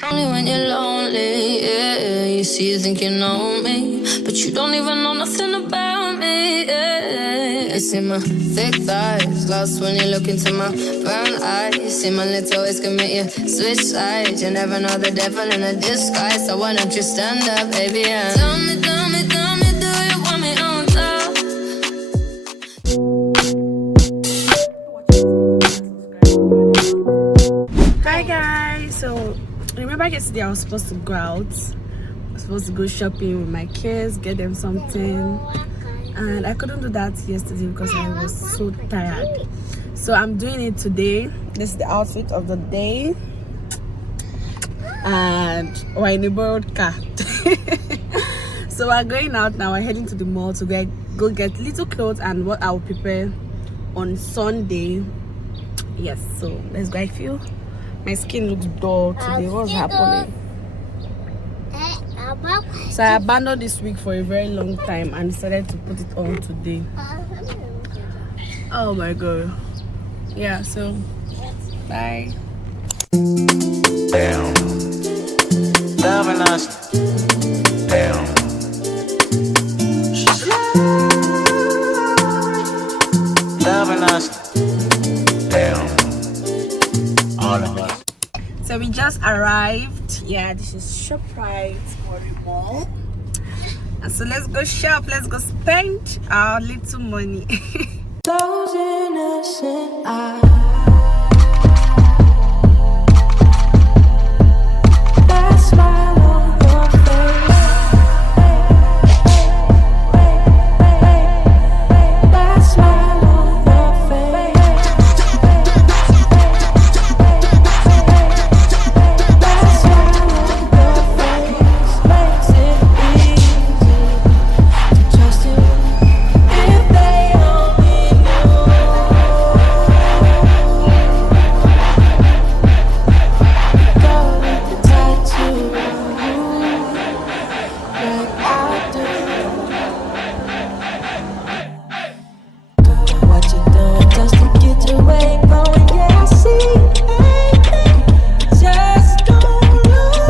not only when you're lonely, yeah. You see, you think you know me, but you don't even know nothing about me, yeah. You see my thick thighs, lost when you look into my brown eyes. You see my little ways can make you switch sides. You never know the devil in a disguise, so why don't you stand up, baby, and tell me, do you want me on top? Hi guys, so remember yesterday I was supposed to go out. I was supposed to go shopping with my kids, get them something, and I couldn't do that yesterday because I was so tired. So I'm doing it today. This is the outfit of the day, and we're in a borrowed car. So we're going out now. We're heading to the mall to go get little clothes and what I'll prepare on Sunday. Yes, so let's go. I feel my skin looks dull today. What's happening? So I abandoned this week for a very long time and decided to put it on today. Oh my god. Yeah, so bye. Damn. Loving us. Damn. She's loving us. Damn. All of us. So we just arrived. Yeah, this is ShopRite Warri Mall. And so let's go shop. Let's go spend our little money. Those innocent eyes. That smile on your face. That smile on your face. That smile on your face makes it easy to trust you. If they only knew. Go with the tattoo like I do. What you doing just to get your way going? Yeah, I see. Just don't lose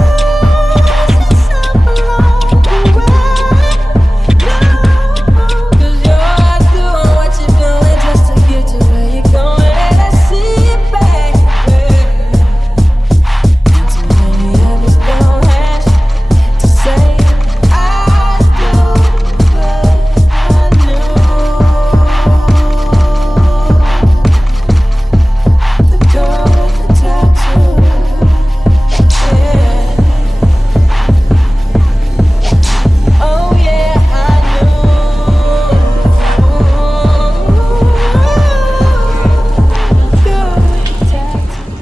yourself along the way. No, 'cause your eyes doing what you're doing just to get to where you're going. And I see it, baby. And too many of us don't have to say I do, but I knew the girl with the tattoo. Yeah. Oh yeah, I knew. Girl with the tattoo.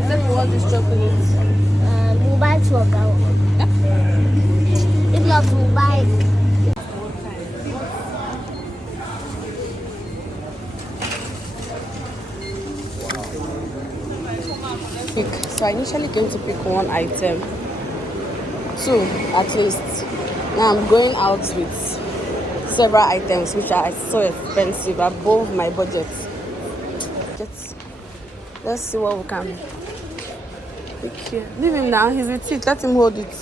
Is that what this chocolate? Mobile sugar. It's not mobile. So I initially came to pick one item, two at least. Now I'm going out with several items which are so expensive, above my budget. Let's see what we can pick here. Leave him now, he's with it, let him hold it.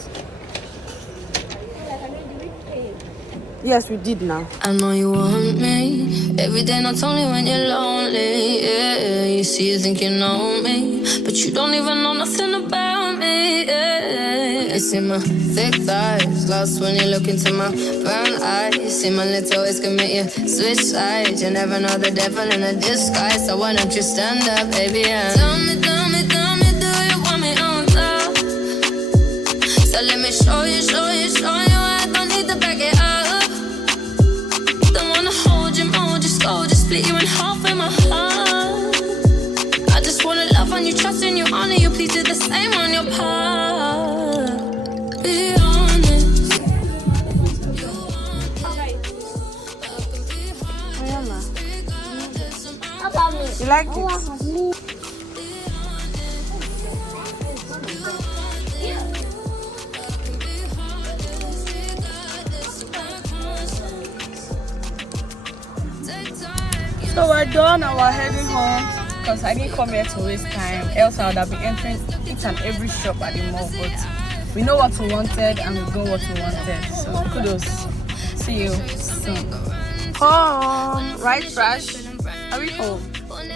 Yes, we did now. I know you want me every day, not only when you're lonely, yeah. You see, you think you know me, but you don't even know nothing about me, yeah. You see my thick thighs, lost when you look into my brown eyes. You see my little ways can make you switch sides. You never know the devil in a disguise, so why don't you stand up, baby, and tell me, do you want me on top? So let me show you, I don't need to back it up. Don't wanna hold you, mold you slow, just split you in half in my heart. I just wanna love on you, trust in you, honor you, please do the same on your part. Be honest. You like it? So we're done and we're heading home. because I didn't come here to waste time. Else I would have been entering each and every shop at the mall. But we know what we wanted and we got what we wanted. So kudos. See you soon. Home, right, Trash? Are we home? We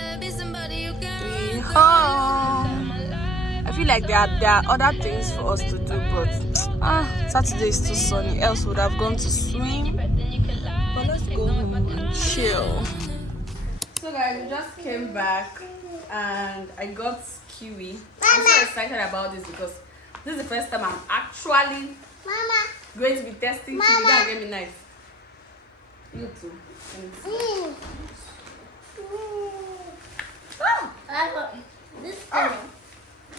home. I feel like there are other things for us to do, but Saturday is too sunny. Else we would have gone to swim. But let's go home and chill. So guys, we just came back and I got Kiwi. I'm so excited about this because this is the first time I'm actually going to be testing Kiwi. Don't get me knife. You too.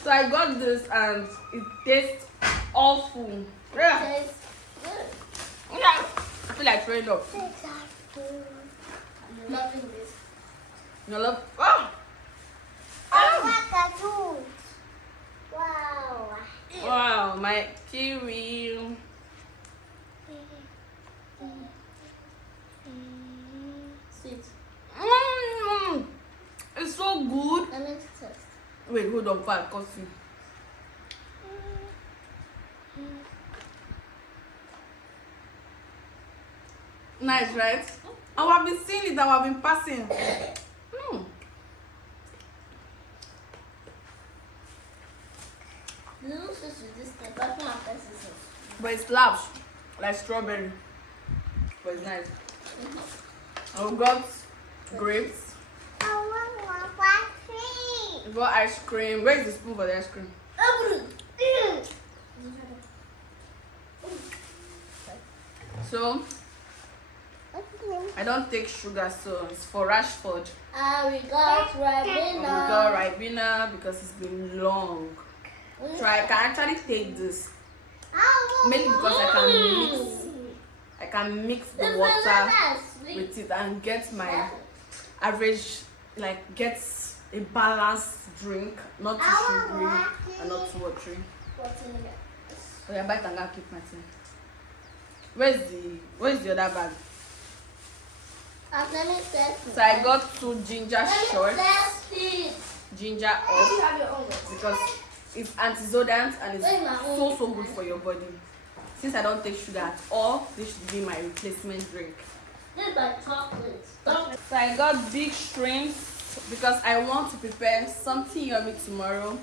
So I got this and it tastes awful. Yeah. I feel like throwing up. I'm loving this. You love? Wow. Wow, my Kiwi. Sweet. It's so good. Let me test. Wait, hold on, fat coffee. Nice, right? And I've been seeing it and I've been passing. But it slaps like strawberry. But it's nice. I've got grapes. I've got ice cream. Where's the spoon for the ice cream? So I don't take sugar, so it's for Rashford. We got We got Ribena because it's been long. So I can actually take this. Mainly because I can mix the water with it and get my average, like get a balanced drink, not too sugary and not too watery. Oh yeah, bite and go keep my thing. Where's the other bag? So I got 2 ginger shots. Ginger off because it's antioxidant and it's so good for your body. Since I don't take sugar at all, this should be my replacement drink. This is my chocolate. So I got big shrimps because I want to prepare something yummy tomorrow.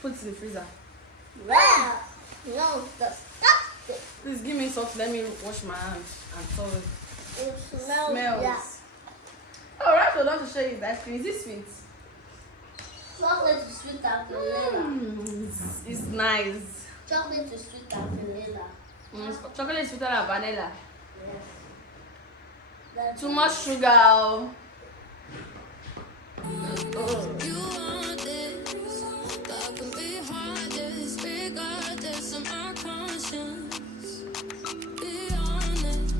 Put it in the freezer. Wow. No, disgusting. Please give me salt. Let me wash my hands and so It smells. Yeah. Oh, right, so don't show you the ice cream. Is this sweet? Chocolate is sweet and vanilla. It's nice. Chocolate is sweet and vanilla. Chocolate is sweeter than vanilla. Yes. Too much sugar. Oh. You want this, but I can be hardest, regardless of my conscience. Be honest.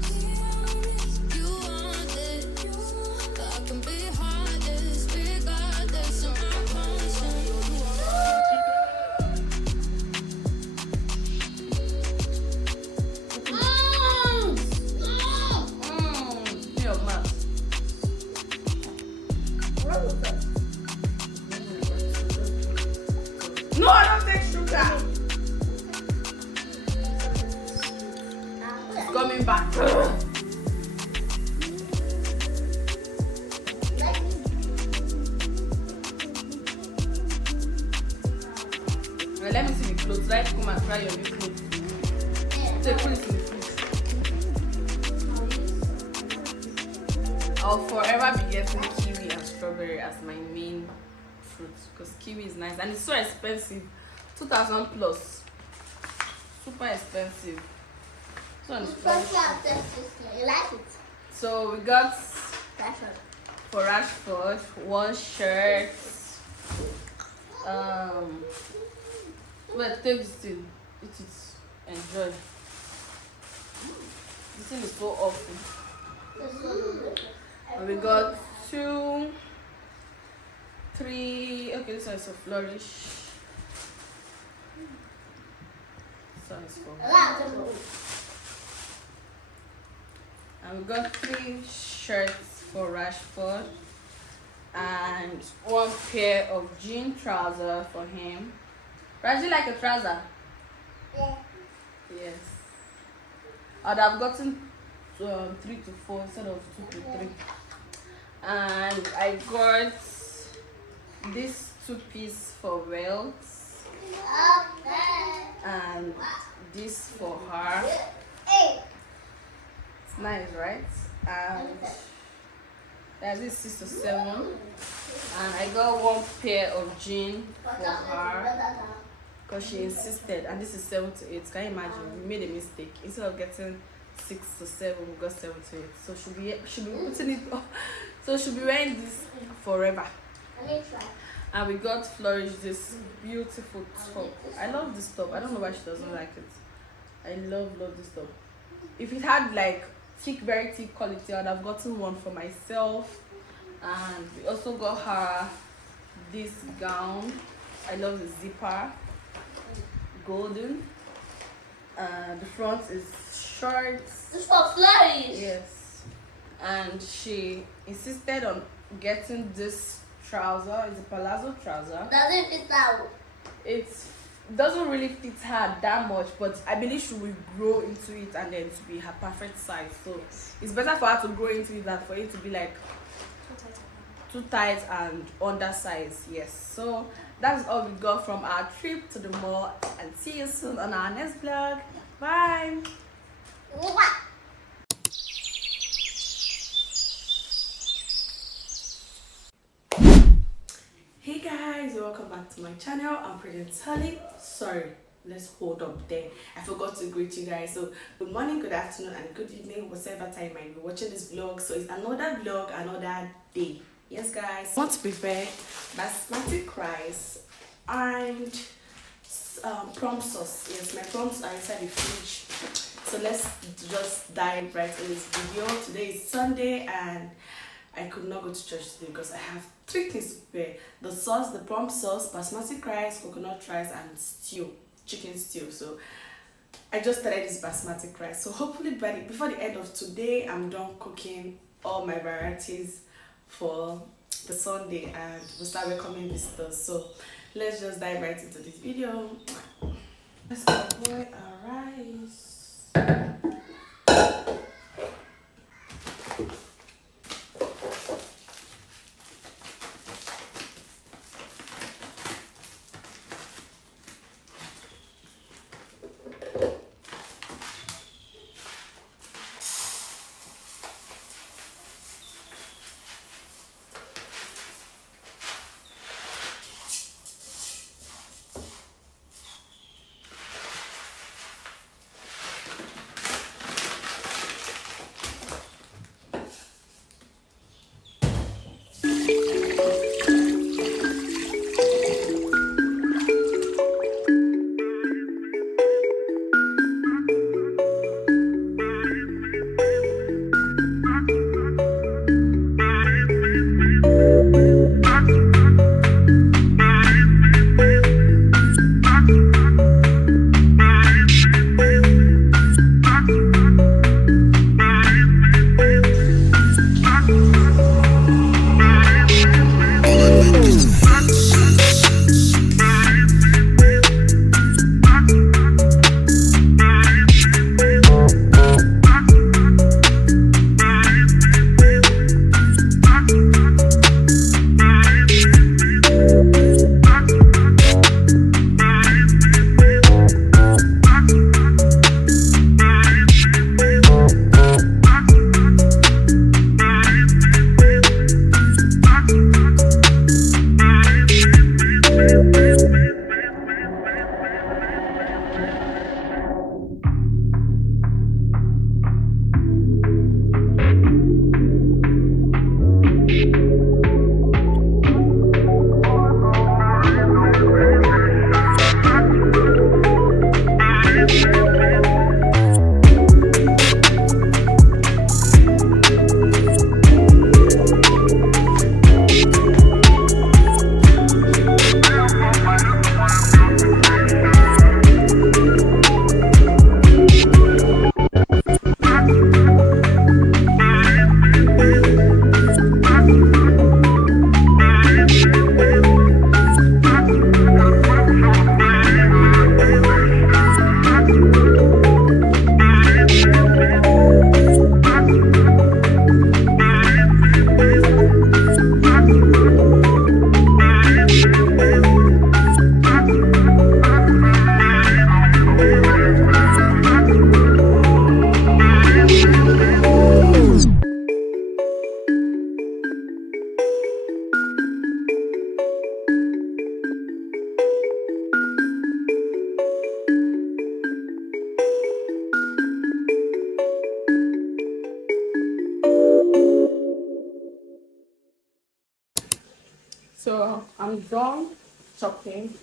You want this, but I can be hardest, regardless of my conscience. Your mouth. No, I don't take sugar. It's coming back. Well, let me see the clothes. Let's come and try your new clothes. Take put it in the fridge. I'll forever be getting kiwi and strawberry as my main fruits because kiwi is nice and it's so expensive. 2,000 plus. Super expensive. So You like it? So we got Fashion. for Rashford 1 shirt. Well, take this thing. Eat it. Enjoy. This thing is so awful. And we got 2, 3. Okay, this one is a flourish. This one is for. And we got 3 shirts for Rashford. and one pair of jean trouser for him. Does he like a trouser? Yeah. Yes. I'd have gotten 3 to 4 instead of 2 to 3. And I got this 2-piece for Welts and this for her. It's nice, right? And there's this 6 to 7. And I got one pair of jean for her because she insisted, and this is 7 to 8. Can you imagine? We made a mistake. Instead of getting 6 to 7, we got 7 to 8. So she'll be putting it on. So she'll be wearing this forever. And we got Flourish this beautiful top. I love this top. I don't know why she doesn't like it. I love this top. If it had like thick, very thick quality, I'd have gotten one for myself. And we also got her this gown. I love the zipper, golden. The front is short. This for Flourish. Yes. And she insisted on getting this trouser. It's a palazzo trouser. Doesn't fit out. It doesn't really fit her that much, but I believe she will grow into it and then to be her perfect size. So it's better for her to grow into it than for it to be like too tight and undersized. Yes. So that's all we got from our trip to the mall, and see you soon on our next vlog. Bye. Hey guys, welcome back to my channel. I'm Princess Holly. Sorry, let's hold up there. I forgot to greet you guys. So good morning, good afternoon, and good evening, whatever time you might be watching this vlog. So it's another vlog, another day. Yes guys, I want to prepare basmati rice and prawn sauce. Yes, my prawns are inside the fridge. So let's just dive right in this video. Today is Sunday and I could not go to church today because I have 3 things to prepare: the sauce, the prawn sauce, basmati rice, coconut rice, and stew, chicken stew. So I just started this basmati rice. So hopefully before the end of today, I'm done cooking all my varieties for the Sunday and we'll start welcoming visitors. So let's just dive right into this video. Let's boil our rice. done chopping.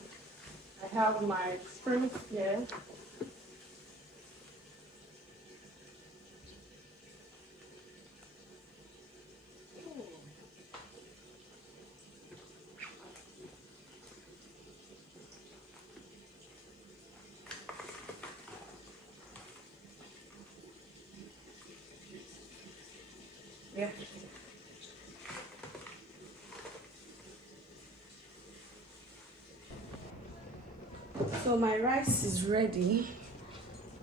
I have my spring here. Yeah. So my rice is ready,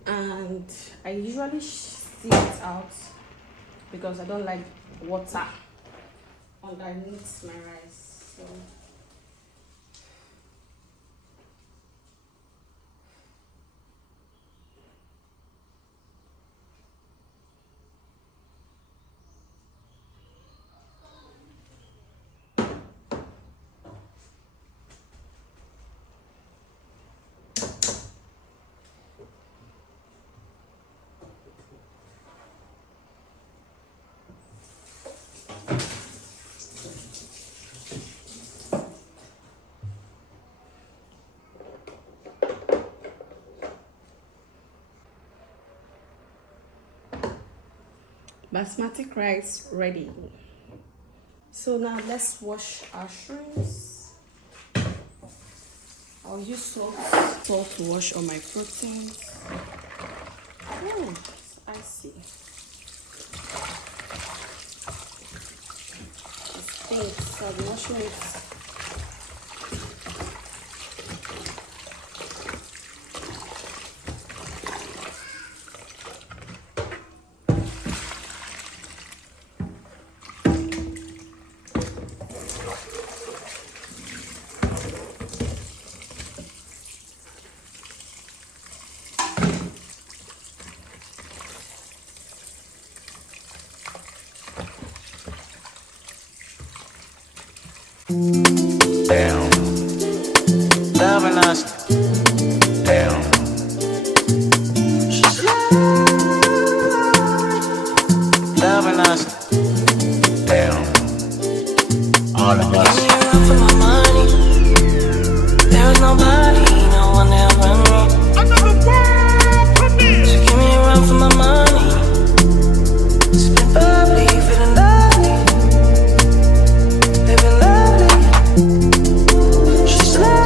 and I usually sieve it out because I don't like water underneath my rice. So basmati rice ready. So now let's wash our shrimps. I'll use salt to wash all my proteins. Oh, I see. It stinks, so I'm washing it. Damn. Loving us. Damn. She's loving us. Damn. All of us. Give me a run for my money. There is nobody, no one that run me. So give me a run for my money. Spit bubbly, feeling lovely. Living lovely. She's lovely.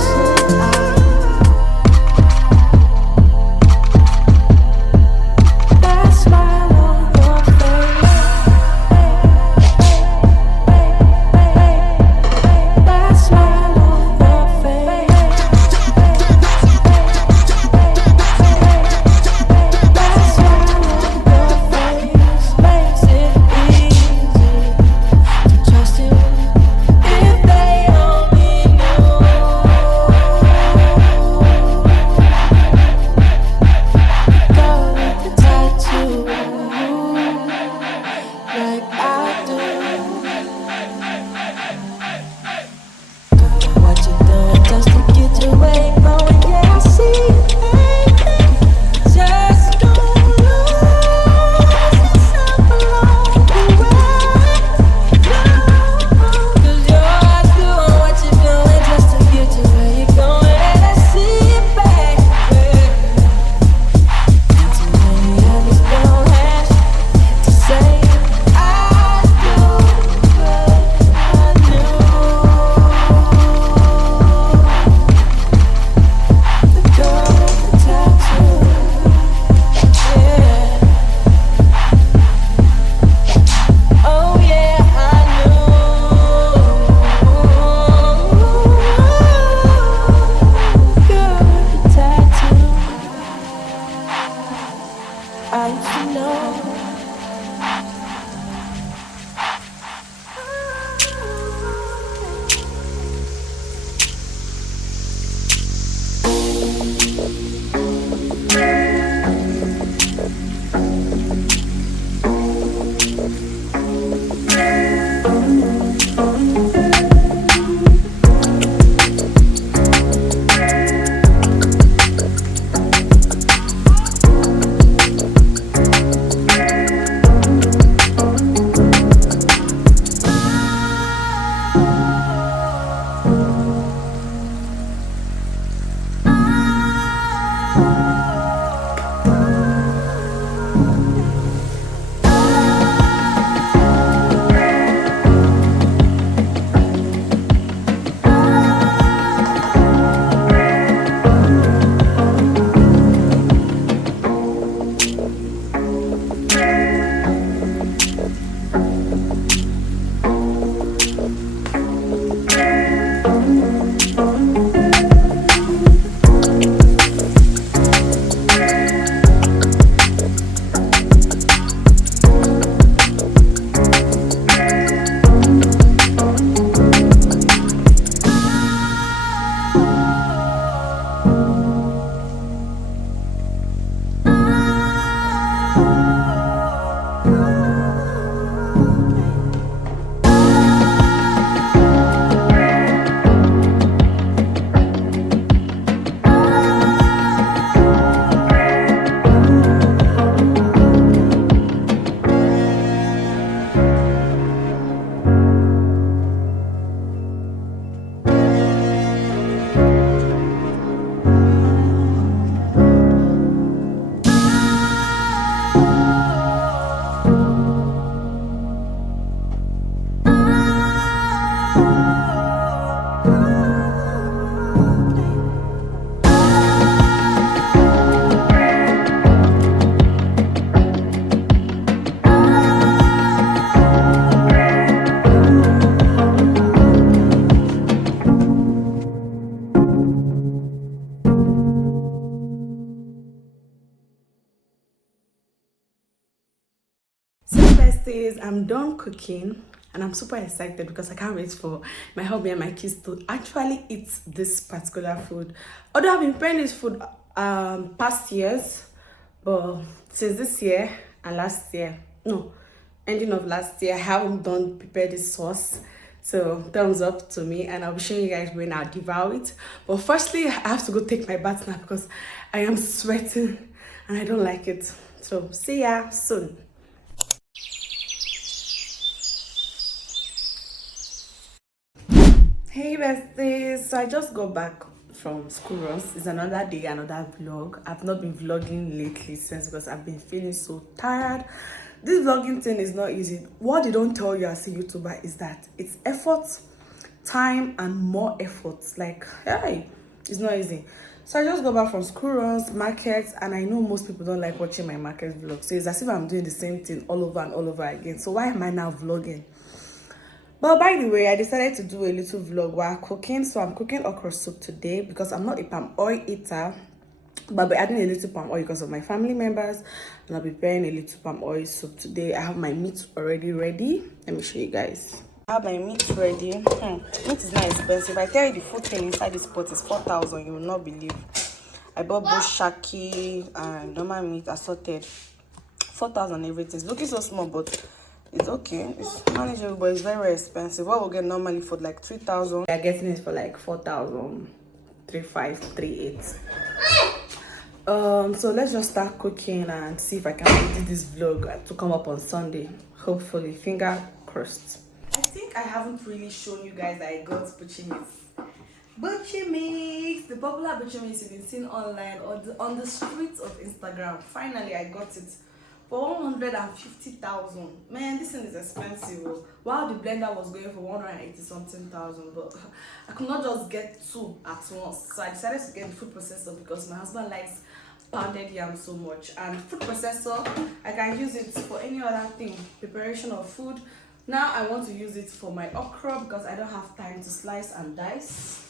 besties, I'm done cooking and I'm super excited because I can't wait for my hubby and my kids to actually eat this particular food. Although I've been preparing this food past years, but since this year and last year, no, ending of last year, I haven't done prepare this sauce. So thumbs up to me, and I'll be showing you guys when I devour it. But firstly, I have to go take my bath now because I am sweating and I don't like it. So see ya soon. Hey besties, so I just got back from school runs. It's another day, another vlog. I've not been vlogging lately since because I've been feeling so tired. This vlogging thing is not easy. What they don't tell you as a YouTuber is that it's effort, time, and more effort. Like, hey, it's not easy. So I just got back from school runs, markets, and I know most people don't like watching my market vlogs. So it's as if I'm doing the same thing all over and all over again. So why am I now vlogging? But by the way, I decided to do a little vlog while cooking. So I'm cooking okra soup today because I'm not a palm oil eater. But I'll be adding a little palm oil because of my family members. And I'll be preparing a little palm oil soup today. I have my meat already ready. Let me show you guys. I have my meat ready. Meat is not expensive. I tell you the food thing inside this pot is 4,000. You will not believe. I bought both shaki and normal meat assorted. 4,000 everything. It's looking so small, but it's okay. It's manageable, but it's very, very expensive. What we'll get normally for like 3,000, we are getting it for like 4,000, 3,500, 3,800. So let's just start cooking and see if I can edit this vlog to come up on Sunday. Hopefully, finger crossed. I think I haven't really shown you guys that I got butchie mix. Butchie mix, the popular butchie mix you've been seeing online or on the streets of Instagram. Finally, I got it for 150,000. Man, this thing is expensive. While the blender was going for 180 something thousand, but I could not just get two at once. So I decided to get the food processor because my husband likes pounded yam so much. And food processor, I can use it for any other thing, preparation of food. Now I want to use it for my okra because I don't have time to slice and dice.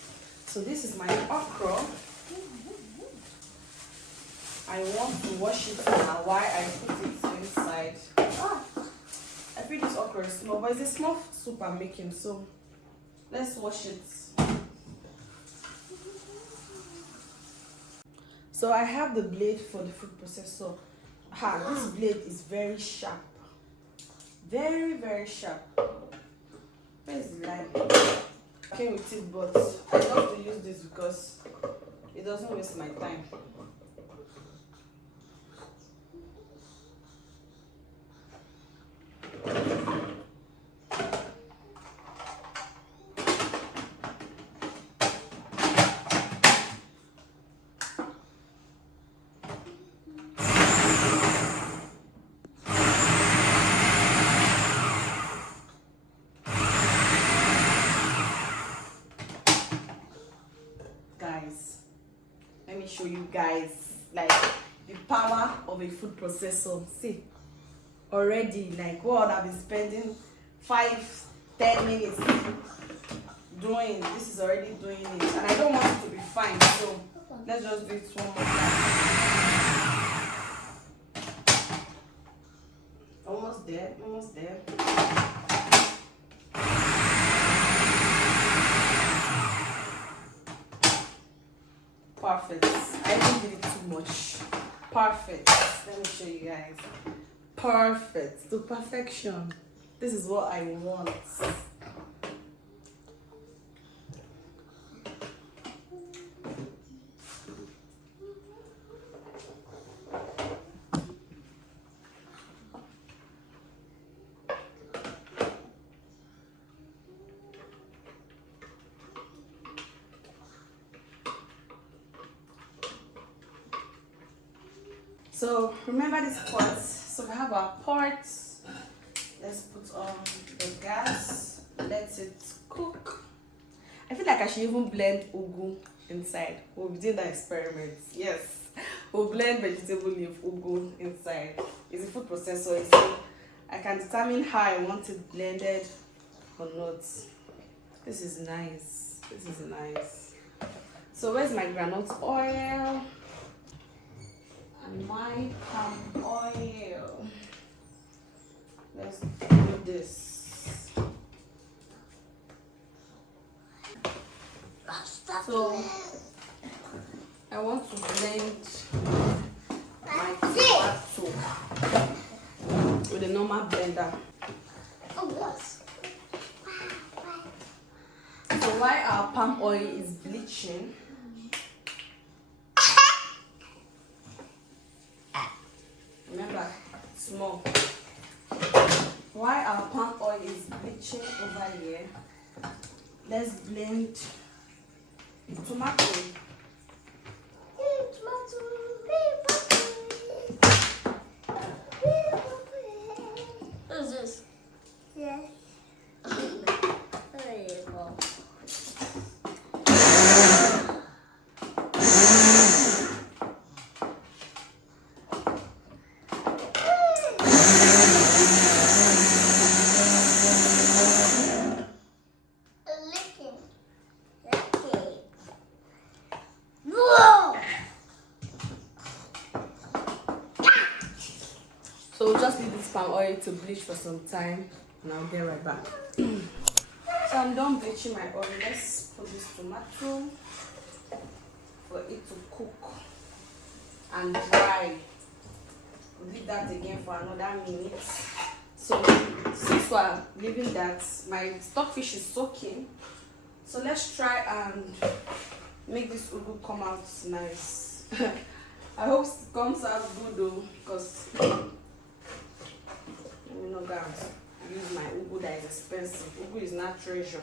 So this is my okra. I want to wash it now while I put it inside. I feel this okra is small, but it's a small soup I'm making, so let's wash it. So I have the blade for the food processor. This blade is very sharp. Very, very sharp. Where's the line? I came with it, but I love to use this because it doesn't waste my time. Guys, let me show you guys like the power of a food processor. See, already like what I've been spending 5-10 minutes doing, this is already doing it, and I don't want it to be fine, so let's just do it one more time. Almost there, almost there. Perfect. I didn't do it too much. Perfect. Let me show you guys. Perfect. To perfection. This is what I want. So remember this pot. So we have our pot. Let's put on the gas. Let it cook. I feel like I should even blend ugu inside. We'll be doing that experiment. Yes. We'll blend vegetable leaf ugu inside. It's a food processor, so I can determine how I want it blended or not. This is nice. This is nice. So where's my groundnut oil? And my palm oil. let's do this. So I want to blend my tomato with a normal blender. So while our palm oil is bleaching, remember, small. While our palm oil is bleaching over here, let's blend tomato. What is this? Yeah. There you go. Licking. Whoa! So we'll just leave this palm oil to bleach for some time and I'll get right back. So I'm done bleaching my oil. Let's put this tomato for it to cook and dry. We'll leave that again for another minute. So since we're leaving that, my stockfish is soaking. So let's try and make this ugu come out nice. I hope it comes out good though, because you know guys, use my ugu that is expensive. Ugu is not treasure.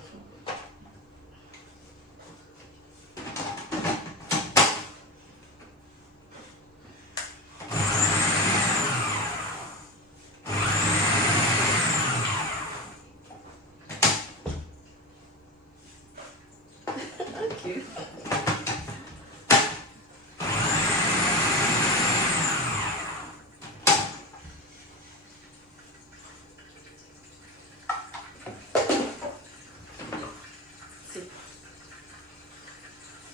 Okay.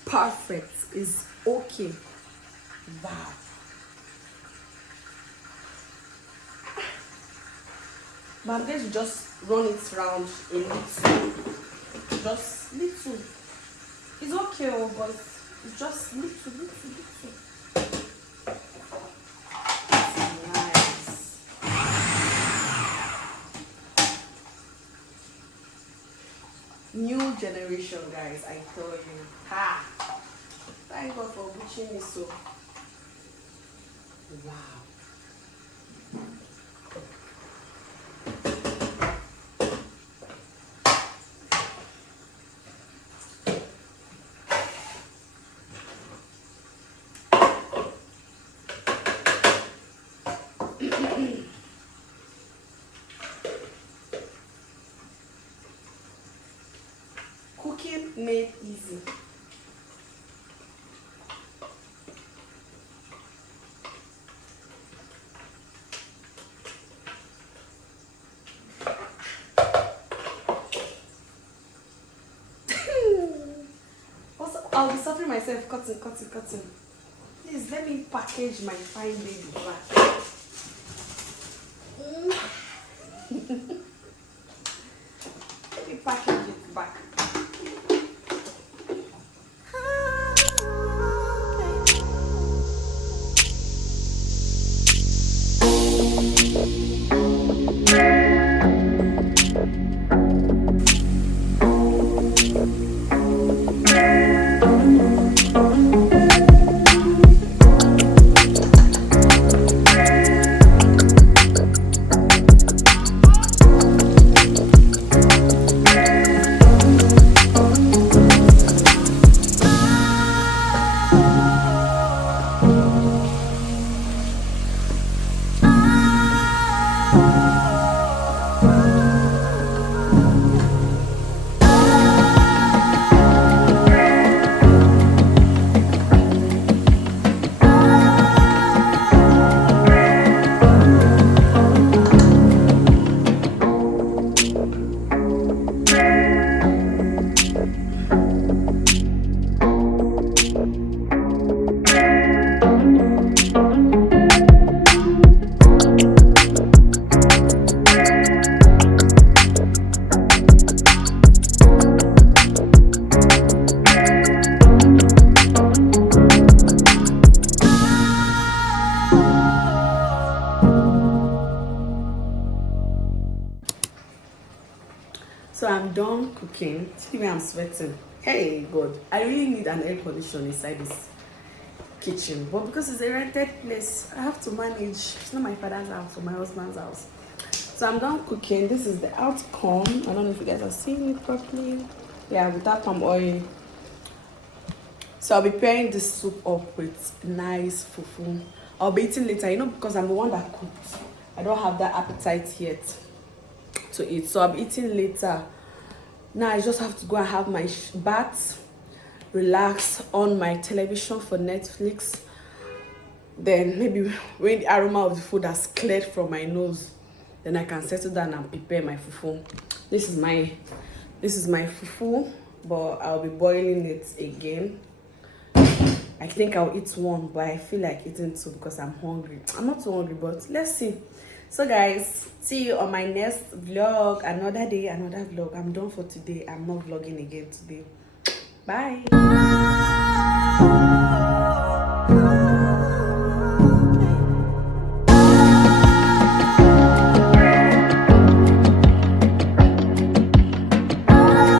Perfect. Is okay. Wow. But I'm going to just run it round a little. Just little. It's okay, but it's just little. Nice. New generation, guys, I tell you. Ha! Thank God for reaching me so. Wow. Cooking made easy. Also, I'll be suffering myself cutting. Please let me package my fine baby back. Let me package it back. I'm done cooking. See me, I'm sweating. Hey God, I really need an air conditioner inside this kitchen, but because it's a rented place, I have to manage. It's not my father's house or my husband's house. So I'm done cooking. This is the outcome. I don't know if you guys are seeing it properly. Yeah, without palm oil. So I'll be pairing this soup up with nice fufu. I'll be eating later, you know, because I'm the one that cooked. I don't have that appetite yet to eat, so I'll be eating later. Now I just have to go and have my bath, relax on my television for Netflix. Then maybe when the aroma of the food has cleared from my nose, then I can settle down and prepare my fufu. This is my fufu, but I'll be boiling it again. I think I'll eat one, but I feel like eating two because I'm hungry. I'm not too hungry, but let's see. So guys, see you on my next vlog. Another day, another vlog. I'm done for today. I'm not vlogging again today. Bye.